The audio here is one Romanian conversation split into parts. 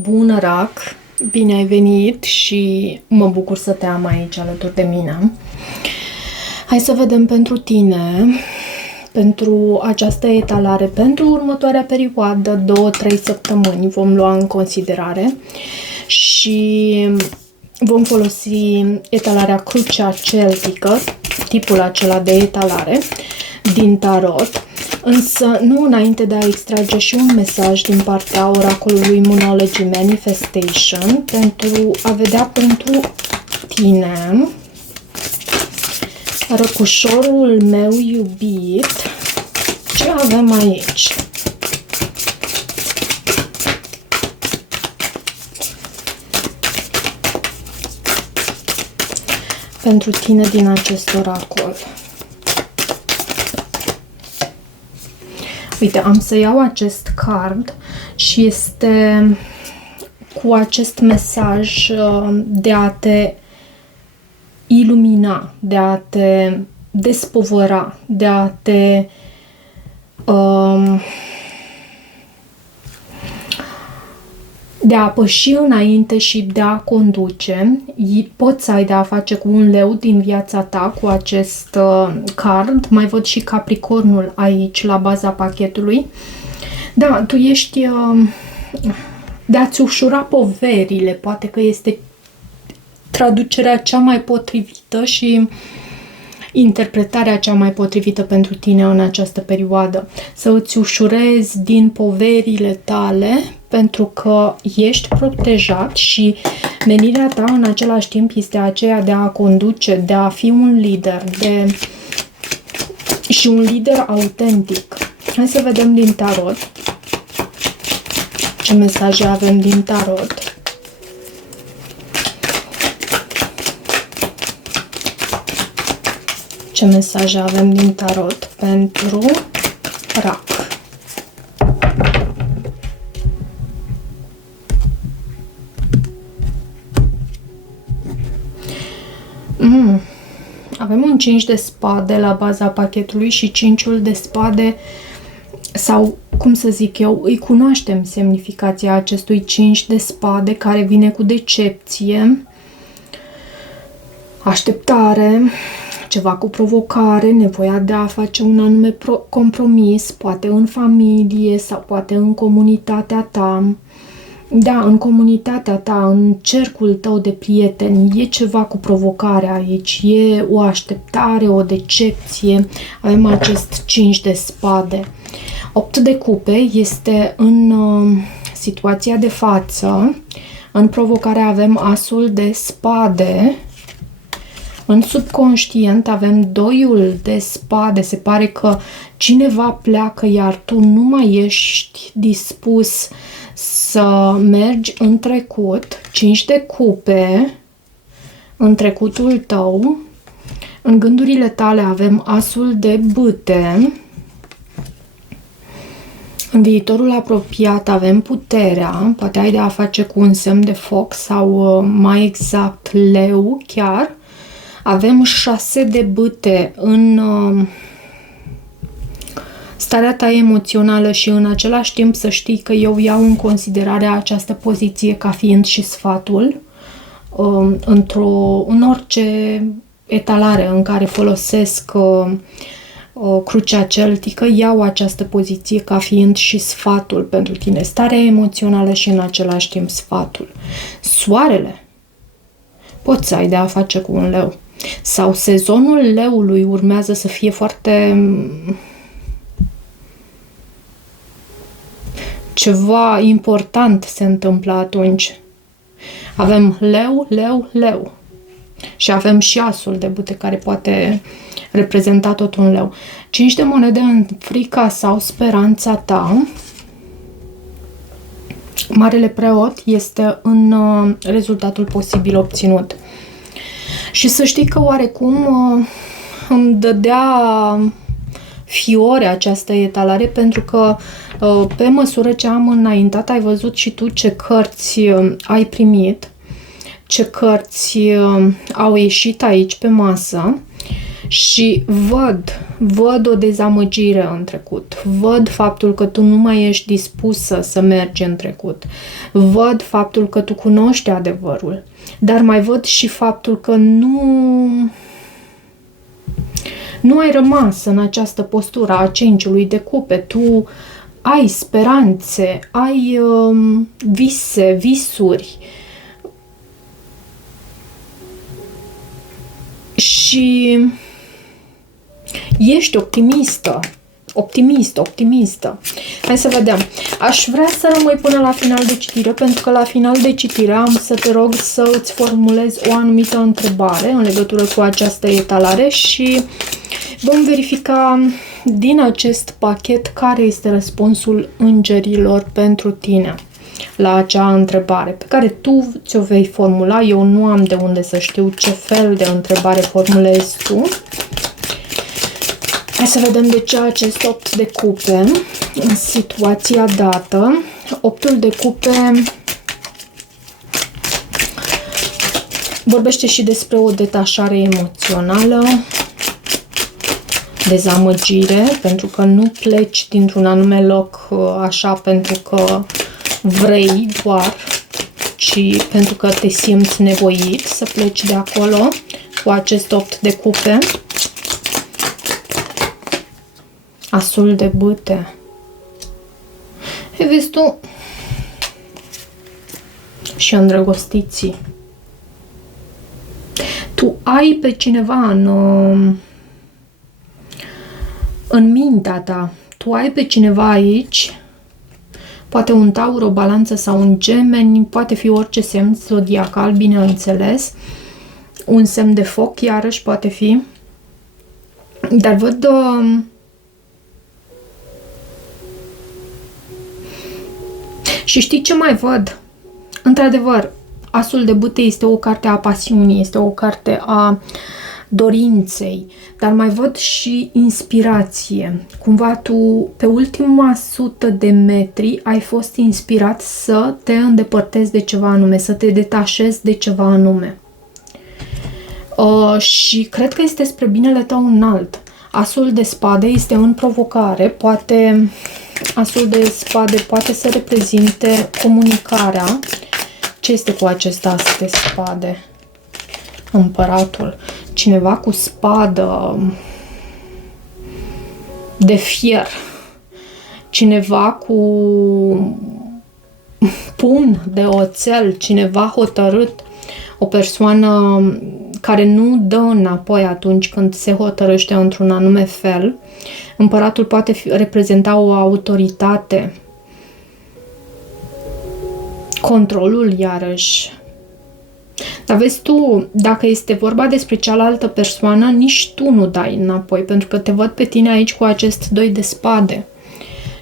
Bună, Rac! Bine ai venit și mă bucur să te am aici alături de mine. Hai să vedem pentru tine, pentru această etalare, pentru următoarea perioadă, 2-3 săptămâni vom lua în considerare și vom folosi etalarea Crucea Celtică, tipul acela de etalare din tarot. Însă, nu înainte de a extrage și un mesaj din partea oracolului Moonology Manifestation pentru a vedea pentru tine, răcușorul meu iubit, ce avem aici. Pentru tine din acest oracol. Uite, am să iau acest card și este cu acest mesaj de a te ilumina, de a te despovăra, de a te de a păși înainte și de a conduce. Poți să ai de a face cu un leu din viața ta cu acest card. Mai văd și Capricornul aici la baza pachetului. Da, tu ești de a-ți ușura poverile. Poate că este traducerea cea mai potrivită și interpretarea cea mai potrivită pentru tine în această perioadă. Să îți ușurezi din poverile tale pentru că ești protejat și menirea ta în același timp este aceea de a conduce, de a fi un lider și un lider autentic. Hai să vedem din tarot ce mesaje avem din tarot. Ce mesaje avem din tarot pentru Rac. Avem un 5 de spade la baza pachetului și 5-ul de spade, sau cum să zic eu, îi cunoaștem semnificația acestui 5 de spade care vine cu decepție, așteptare, ceva cu provocare, nevoia de a face un anume compromis, poate în familie sau poate în comunitatea ta. Da, în comunitatea ta, în cercul tău de prieteni, e ceva cu provocare aici, e o așteptare, o decepție. Avem acest 5 de spade. 8 de cupe este în situația de față. În provocare avem asul de spade. În subconștient avem 2-ul de spade. Se pare că cineva pleacă, iar tu nu mai ești dispus să mergi în trecut. 5 de cupe în trecutul tău. În gândurile tale avem asul de bâte. În viitorul apropiat avem puterea. Poate ai de a face cu un semn de foc sau mai exact leu chiar. Avem 6 de bâte în starea ta emoțională și în același timp să știi că eu iau în considerare această poziție ca fiind și sfatul în orice etalare în care folosesc Crucea Celtică, iau această poziție ca fiind și sfatul pentru tine, starea emoțională și în același timp sfatul. Soarele, poți să ai de a face cu un leu. Sau sezonul leului urmează să fie foarte... ceva important se întâmplă atunci. Avem leu, leu, leu. Și avem și asul de bâte care poate reprezenta tot un leu. 5 de monede în frica sau speranța ta. Marele preot este în rezultatul posibil obținut. Și să știi că oarecum îmi dădea fiore această etalare pentru că pe măsură ce am înaintat ai văzut și tu ce cărți ai primit, ce cărți au ieșit aici pe masă Și văd o dezamăgire în trecut. Văd faptul că tu nu mai ești dispusă să mergi în trecut. Văd faptul că tu cunoști adevărul. Dar mai văd și faptul că nu ai rămas în această postură a 5-ului de cupe. Tu ai speranțe, ai visuri. Și ești optimistă. Hai să vedem. Aș vrea să rămâi până la final de citire, pentru că la final de citire am să te rog să îți formulezi o anumită întrebare în legătură cu această etalare și vom verifica din acest pachet care este răspunsul îngerilor pentru tine la acea întrebare pe care tu ți-o vei formula. Eu nu am de unde să știu ce fel de întrebare formulezi tu. Hai să vedem de ce acest 8 de cupe în situația dată. 8-ul de cupe vorbește și despre o detașare emoțională, dezamăgire, pentru că nu pleci dintr-un anume loc așa pentru că vrei doar, ci pentru că te simți nevoit să pleci de acolo cu acest 8 de cupe. Asul de bâte. E, vezi tu, și îndrăgostiții. Tu ai pe cineva în mintea ta. Tu ai pe cineva aici, poate un taur, o balanță sau un gemeni, poate fi orice semn zodiacal, bineînțeles. Un semn de foc, iarăși, poate fi. Dar văd și știi ce mai văd? Într-adevăr, Asul de bâte este o carte a pasiunii, este o carte a dorinței, dar mai văd și inspirație. Cumva tu, pe ultima 100 de metri, ai fost inspirat să te îndepărtezi de ceva anume, să te detașezi de ceva anume. Și cred că este spre binele tău înalt. Asul de spade este în provocare, poate Asul de spade poate să reprezinte comunicarea. Ce este cu acest as de spade? Împăratul. Cineva cu spadă de fier. Cineva cu pumn de oțel. Cineva hotărât. O persoană care nu dă înapoi atunci când se hotărăște într-un anume fel. Împăratul poate reprezenta o autoritate. Controlul, iarăși. Dar vezi tu, dacă este vorba despre cealaltă persoană, nici tu nu dai înapoi, pentru că te văd pe tine aici cu acest 2 de spade.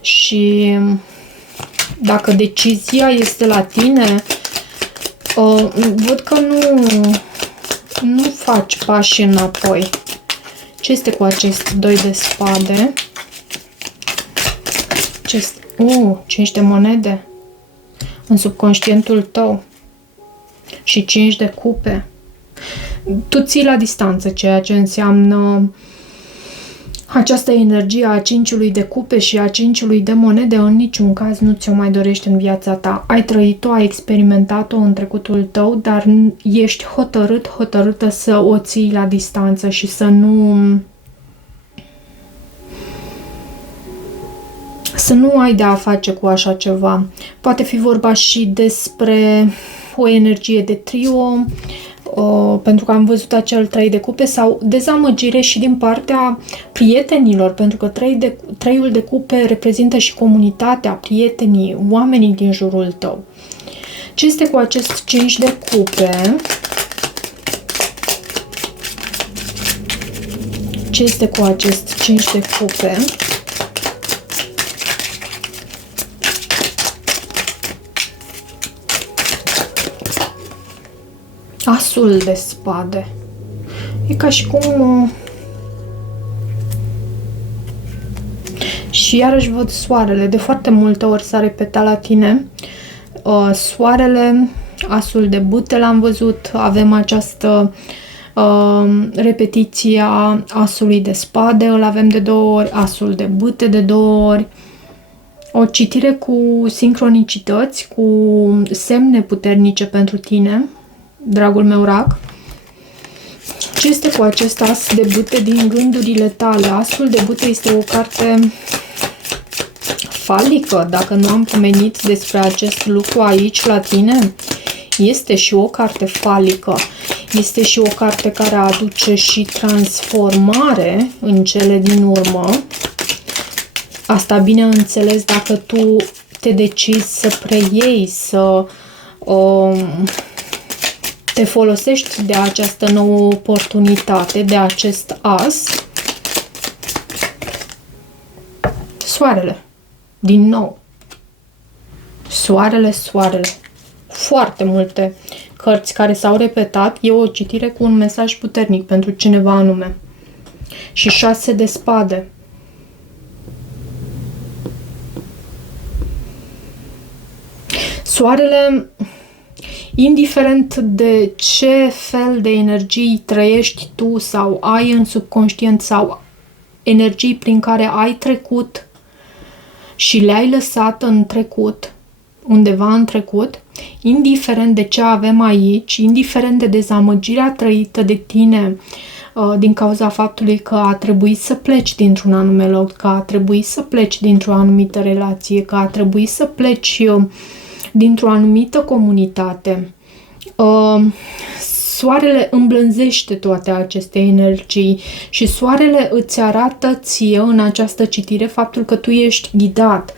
Și dacă decizia este la tine, văd că nu faci pași înapoi. Ce este cu acest 2 de spade? 5 de monede în subconștientul tău și 5 de cupe. Tu ții la distanță, ceea ce înseamnă această energie a 5-ului de cupe și a 5-ului de monede în niciun caz nu ți-o mai dorești în viața ta. Ai trăit-o, ai experimentat-o în trecutul tău, dar ești hotărâtă să o ții la distanță și să nu ai de a face cu așa ceva. Poate fi vorba și despre o energie de trio, pentru că am văzut acel 3 de cupe, sau dezamăgire și din partea prietenilor, pentru că 3-ul de cupe reprezintă și comunitatea, prietenii, oamenii din jurul tău. Ce este cu acest 5 de cupe? Ce este cu acest 5 de cupe? Asul de spade. E ca și cum... Și iarăși văd soarele. De foarte multe ori s-a repetat la tine. Soarele, asul de bâte l-am văzut. Avem această repetiția asului de spade, îl avem de 2 ori, asul de bâte de 2 ori. O citire cu sincronicități, cu semne puternice pentru tine, dragul meu rac. Ce este cu acest as de bâte din gândurile tale? Asul de bâte este o carte falică, dacă nu am pomenit despre acest lucru aici la tine. Este și o carte falică. Este și o carte care aduce și transformare în cele din urmă. Asta, bineînțeles, dacă tu te decizi să preiei, să te folosești de această nouă oportunitate, de acest as. Soarele. Din nou. Soarele, soarele. Foarte multe cărți care s-au repetat. E o citire cu un mesaj puternic pentru cineva anume. Și 6 de spade. Soarele, indiferent de ce fel de energii trăiești tu sau ai în subconștient sau energii prin care ai trecut și le-ai lăsat în trecut, undeva în trecut, indiferent de ce avem aici, indiferent de dezamăgirea trăită de tine din cauza faptului că a trebuit să pleci dintr-un anume loc, că a trebuit să pleci dintr-o anumită relație, că a trebuit să pleci dintr-o anumită comunitate. Soarele îmblânzește toate aceste energii și soarele îți arată ție în această citire faptul că tu ești ghidat.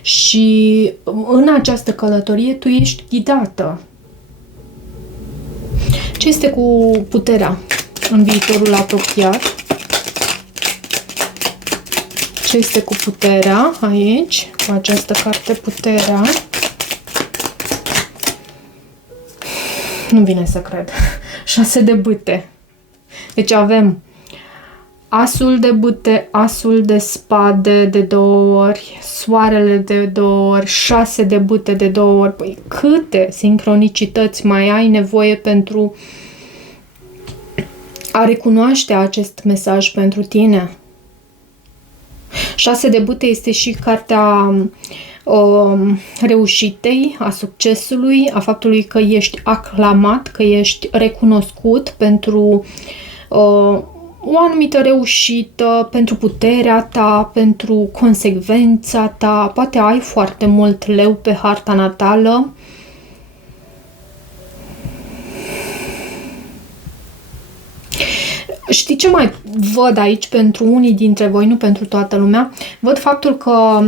Și în această călătorie tu ești ghidată. Ce este cu puterea în viitorul apropiat? Ce este cu puterea aici, cu această carte puterea? Nu vine să cred. 6 de bâte. Deci avem asul de bâte, asul de spade de 2 ori, soarele de 2 ori, 6 de bâte de 2 ori. Păi câte sincronicități mai ai nevoie pentru a recunoaște acest mesaj pentru tine? 6 de bâte este și cartea reușitei, a succesului, a faptului că ești aclamat, că ești recunoscut pentru o anumită reușită, pentru puterea ta, pentru consecvența ta. Poate ai foarte mult leu pe harta natală. Știi ce mai văd aici pentru unii dintre voi, nu pentru toată lumea? Văd faptul că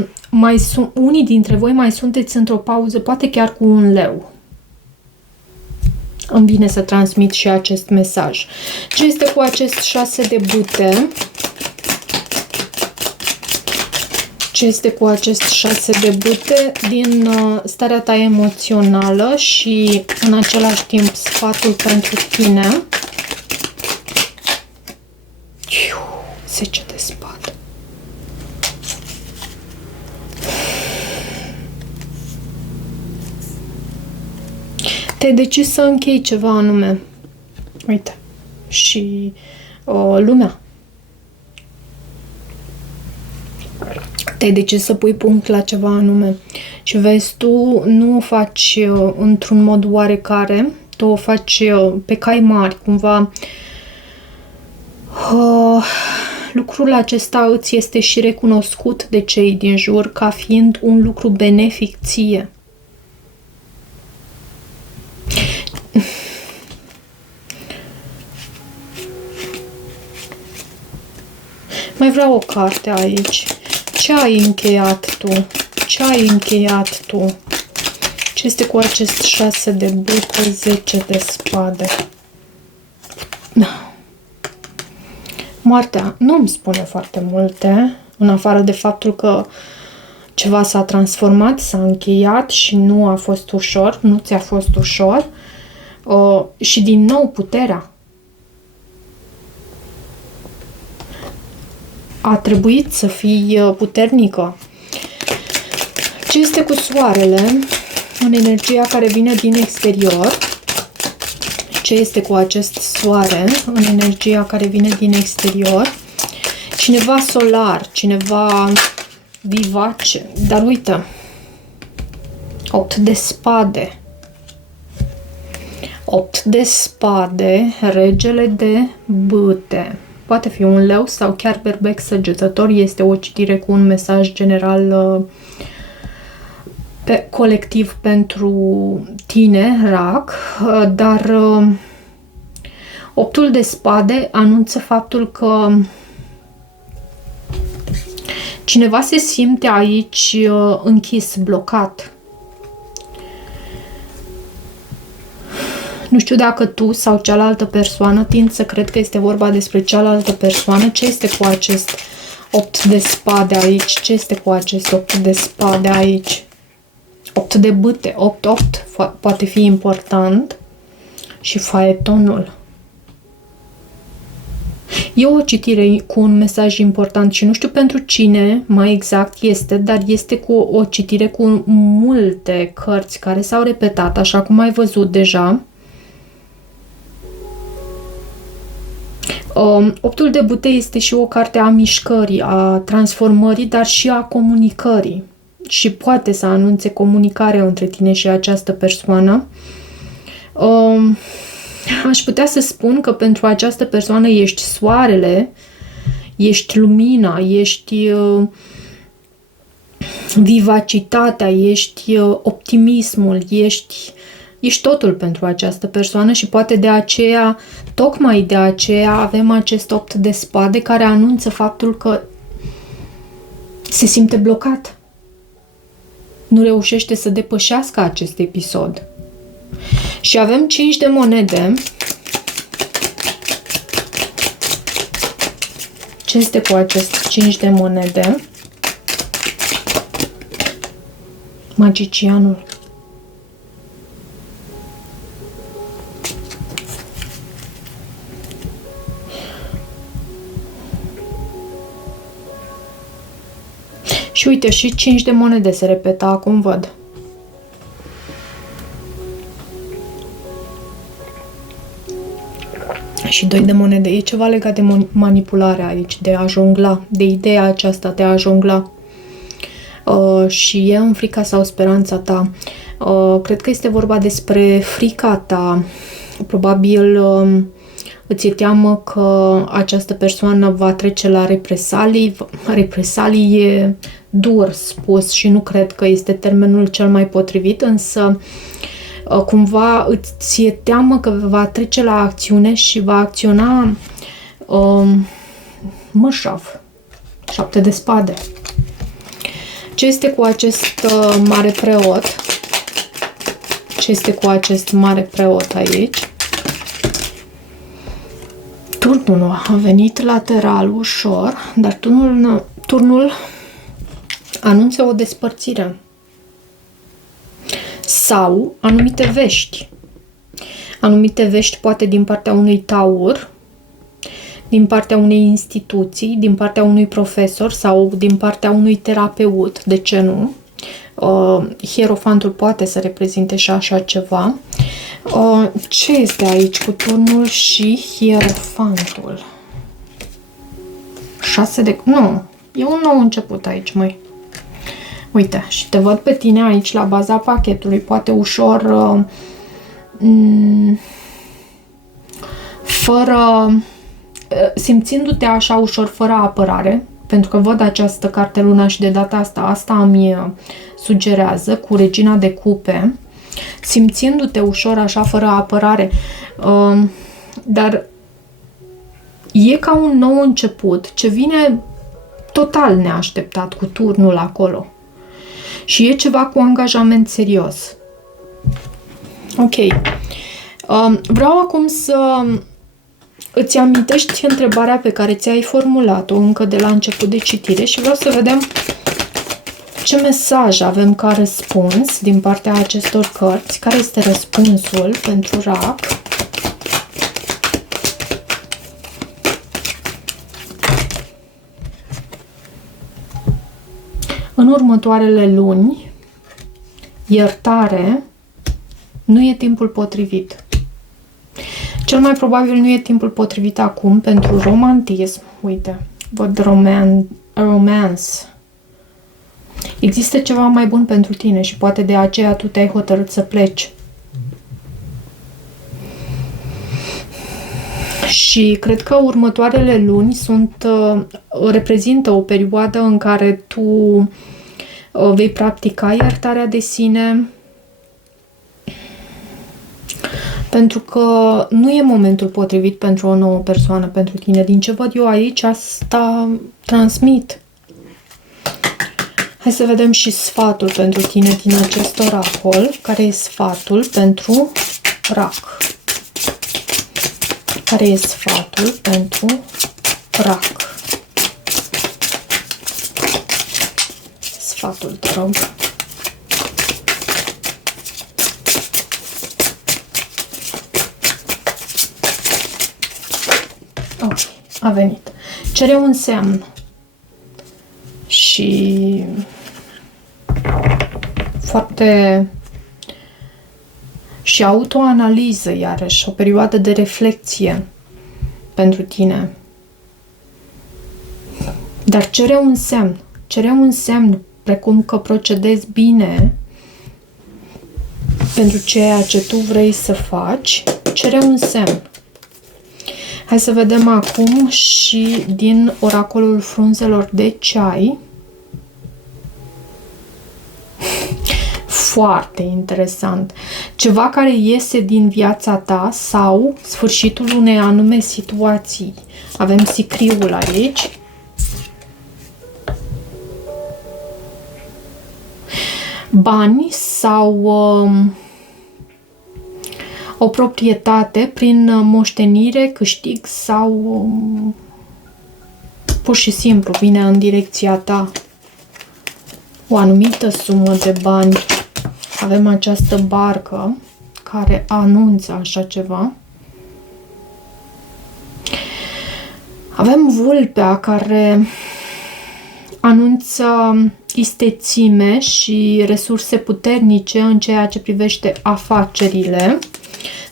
unii dintre voi mai sunteți într-o pauză, poate chiar cu un leu. Îmi vine să transmit și acest mesaj. Ce este cu acest 6 de bâte? Ce este cu acest 6 de bâte din starea ta emoțională și în același timp sfatul pentru tine? 10 de spade. Te-ai decis să închei ceva anume. Uite. Și lumea. Te-ai decis să pui punct la ceva anume. Și vezi, tu nu o faci într-un mod oarecare. Tu o faci pe cai mari, cumva. Lucrul acesta îți este și recunoscut de cei din jur ca fiind un lucru benefic ție. Mai vreau o carte aici. Ce ai încheiat tu? Ce ai încheiat tu? Ce este cu acest 6 de bâte, 10 de spade? Moartea nu îmi spune foarte multe, în afară de faptul că ceva s-a transformat, s-a încheiat și nu a fost ușor, nu ți-a fost ușor. Și din nou puterea. A trebuit să fii puternică. Ce este cu soarele în energia care vine din exterior? Ce este cu acest soare în energia care vine din exterior? Cineva solar, cineva vivace. Dar uite, 8 de spade. 8 de spade, regele de bâte. Poate fi un leu sau chiar berbec săgetător. Este o citire cu un mesaj general colectiv pentru tine, rac, dar optul de spade anunță faptul că cineva se simte aici închis, blocat. Nu știu dacă tu sau cealaltă persoană, tind să cred că este vorba despre cealaltă persoană. Ce este cu acest 8 de spade aici? Ce este cu acest 8 de spade aici? 8 de bâte, 8 poate fi important și faetonul. E o citire cu un mesaj important și nu știu pentru cine mai exact este, dar este cu o citire cu multe cărți care s-au repetat, așa cum ai văzut deja. Optul de bâte este și o carte a mișcării, a transformării, dar și a comunicării. Și poate să anunțe comunicarea între tine și această persoană. Aș putea să spun că pentru această persoană ești soarele, ești lumina, ești vivacitatea, ești optimismul, ești totul pentru această persoană și poate de aceea, tocmai de aceea avem acest 8 de spade care anunță faptul că se simte blocat. Nu reușește să depășească acest episod. Și avem 5 de monede. Ce este cu acest 5 de monede? Magicianul. Și uite, și 5 de monede se repetă, acum văd. Și 2 de monede. E ceva legat de manipulare aici, de a jongla, de ideea aceasta de a jongla. Și e în frica sau speranța ta. Cred că este vorba despre frica ta. Probabil îți e teamă că această persoană va trece la represalii. Represalii e dur spus și nu cred că este termenul cel mai potrivit, însă cumva îți e teamă că va trece la acțiune și va acționa mărșav. 7 de spade. Ce este cu acest mare preot? Ce este cu acest mare preot aici? Turnul a venit lateral ușor, dar turnul anunță o despărțire. Sau anumite vești. Anumite vești poate din partea unui taur, din partea unei instituții, din partea unui profesor sau din partea unui terapeut, de ce nu? Hierofantul poate să reprezinte și așa ceva. Ce este aici cu turnul și hierofantul? 6 de... Nu, e un nou început aici, măi. Uite, și te văd pe tine aici la baza pachetului, poate ușor fără... simțindu-te așa ușor fără apărare, pentru că văd această carte luna și de data asta îmi sugerează cu regina de cupe, simțindu-te ușor așa fără apărare, dar e ca un nou început ce vine total neașteptat cu turnul acolo și e ceva cu angajament serios. Ok. Vreau acum să îți amintești întrebarea pe care ți-ai formulat-o încă de la început de citire și vreau să vedem ce mesaj avem ca răspuns din partea acestor cărți. Care este răspunsul pentru rac? În următoarele luni, iertare, nu e timpul potrivit. Cel mai probabil nu e timpul potrivit acum pentru romantism. Uite, văd romance. Există ceva mai bun pentru tine și poate de aceea tu te-ai hotărât să pleci. Și cred că următoarele luni reprezintă o perioadă în care tu vei practica iertarea de sine, pentru că nu e momentul potrivit pentru o nouă persoană pentru tine. Din ce văd eu aici, asta transmit. Hai să vedem și sfatul pentru tine din acest oracol. Care e sfatul pentru rac? Care e sfatul pentru rac? Sfatul, te rog. Ok, a venit. Cere un semn. Și foarte și autoanaliză, iarăși, o perioadă de reflexie pentru tine. Dar cere un semn, precum că procedezi bine pentru ceea ce tu vrei să faci, cere un semn. Hai să vedem acum și din oracolul frunzelor de ceai. Foarte interesant. Ceva care iese din viața ta sau sfârșitul unei anume situații. Avem sicriul aici. Bani sau o proprietate prin moștenire, câștig sau pur și simplu vine în direcția ta o anumită sumă de bani. Avem această barcă care anunță așa ceva. Avem vulpea care anunță istețime și resurse puternice în ceea ce privește afacerile.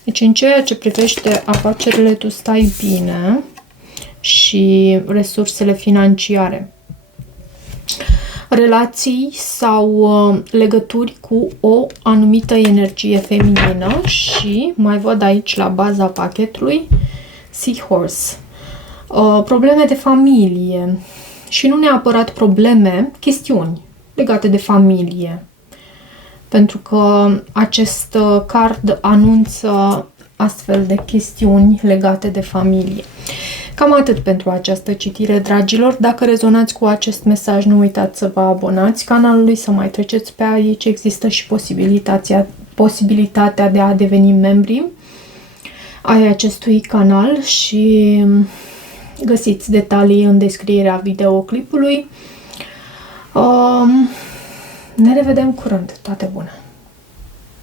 Deci în ceea ce privește afacerile tu stai bine și resursele financiare. Relații sau legături cu o anumită energie feminină și mai văd aici la baza pachetului Seahorse. Probleme de familie și nu neapărat probleme, chestiuni legate de familie. Pentru că acest card anunță astfel de chestiuni legate de familie. Cam atât pentru această citire, dragilor. Dacă rezonați cu acest mesaj, nu uitați să vă abonați canalului, să mai treceți pe aici. Există și posibilitatea de a deveni membri ai acestui canal și găsiți detalii în descrierea videoclipului. Ne revedem curând. Toate bune!